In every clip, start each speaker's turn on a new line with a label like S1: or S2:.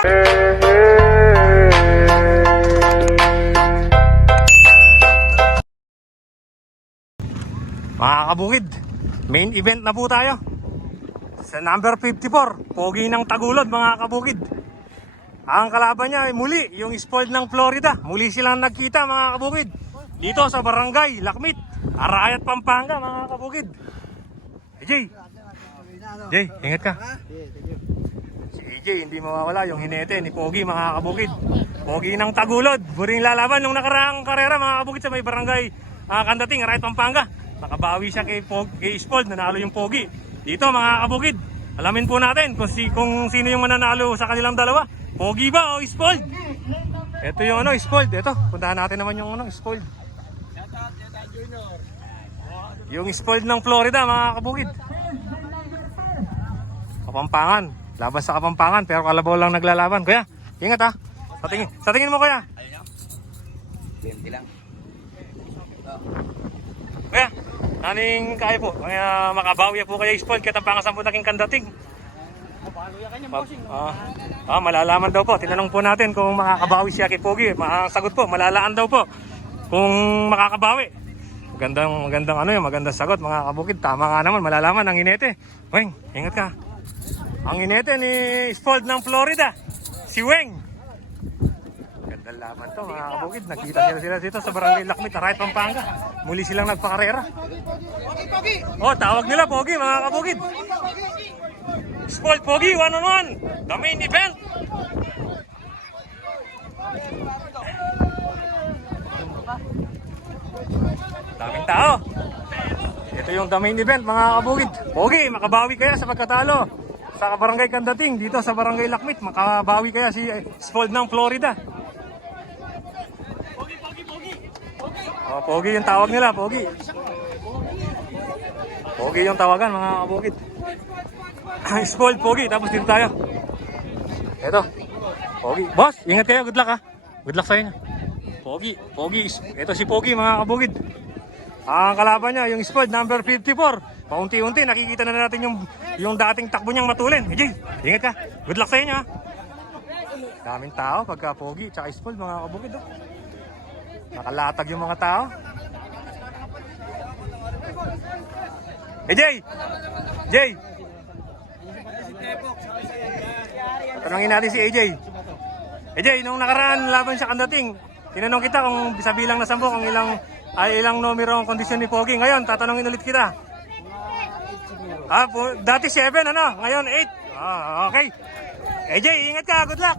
S1: Mga kabukid, main event na po tayo. Sa number 54, pogi ng Tagulod mga kabukid. Ang kalaban niya ay muli, yung spoiled ng Florida. Muli silang nagkita mga kabukid. Dito sa barangay, Lakmit, Arayat, Pampanga mga kabukid. Jay, Jay, ingat ka. Si AJ, hindi mawawala yung hinete ni Pogi mga kabukid. Pogi ng Tagulod, buring lalaban nung nakaraang karera mga kabukid sa may barangay uh, Kandating, Arayat, Pampanga. Nakabawi siya kay, Pog, kay Spoiled, nanalo yung Pogi. Dito mga kabukid, alamin po natin kung, si, kung sino yung mananalo sa kanilang dalawa. Pogi ba o Spoiled? Ito yung ano, Spoiled. Ito, puntahan natin naman yung ano, Spoiled. Yung Spoiled ng Florida mga kabukid. Kapampangan. Laban sa Kapampangan pero kalabaw lang naglalaban. Kuya, ingat ha. Sa tingin, sa tingin mo kuya.
S2: 20 lang.
S1: Kuya, naning kaya po. Kaya makabawi po kayo spoiled katampangan sa punaking kandating. Pag, ah, ah, malalaman daw po. Tinanong po natin kung makakabawi siya kay Pogi. Ma- Ang sagot po, malalaan daw po. Kung makakabawi. Magandang, magandang ano yun, magandang sagot mga kabukid. Tama nga naman, malalaman ang inete. Weng, ingat ka. Ang inete ni Spoiled ng Florida, si Weng. Gandang laban to mga kabukid. Nakita sila sila dito sa Barangay Lakmit, Arayat, Pampanga. Muli silang nagpakarera. Oh, tawag nila Pogi mga kabukid. Spoiled Pogi, one on one. The main event. Daming tao. Ito yung the main event mga kabukid. Pogi, makabawi kaya sa pagkatalo. Sa barangay Kandating, dito sa barangay Lakmit, makabawi kaya si Spoiled ng Florida. Oh, Pogi yung tawag nila, Pogi. Pogi yung tawagan mga kabukid. Spoiled Pogi, tapos dito tayo. Ito. Pogi. Boss, ingat kayo. Good luck ha. Good luck sa inyo. Pogi. Pogi. Ito si Pogi mga kabukid. Ang kalaban niya, yung spoiled number 54. Paunti-unti, nakikita na natin yung, yung dating takbo niyang matulin. Hey, Jay, ingat ka. Good luck sa inyo. Daming tao pagka Pogi tsaka spoiled mga kabukid. Oh. Nakalatag yung mga tao. Hey Jay! Jay! Tanungin natin si AJ. AJ, nung nakaraan laban sa kandating, tinanong kita kung sa bilang na sampo kung ilang ay ilang numero ang kondisyon ni Pogi. Ngayon, tatanungin ulit kita. Ah, po, dati 7 ano, ngayon 8. Ah, okay. AJ, ingat ka, good luck.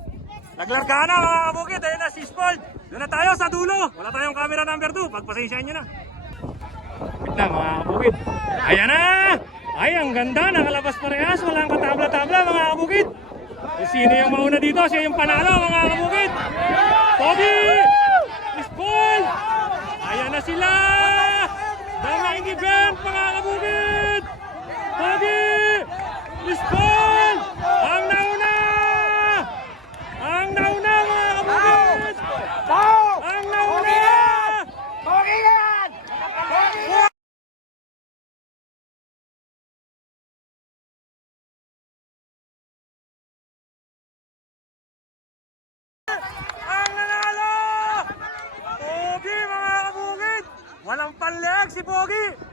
S1: Naglarga na mga kabukid, ayun na si Spold. Doon na tayo sa dulo. Wala tayong camera number 2. Pagpasensyahan nyo na. Wait na mga kabukid. Ayan na! Ay, ang ganda. Nakalabas parehas. Walang katabla-tabla mga kabukid. Kung sino yung mauna dito, siya yung panalo mga kabukid. Pogi! Spoil! Ayan na sila! Dama in event mga kabukid! Pogi! Spoil! Ang nauna! Ang nauna mga kabukid! Ang nauna! Ang nanalo!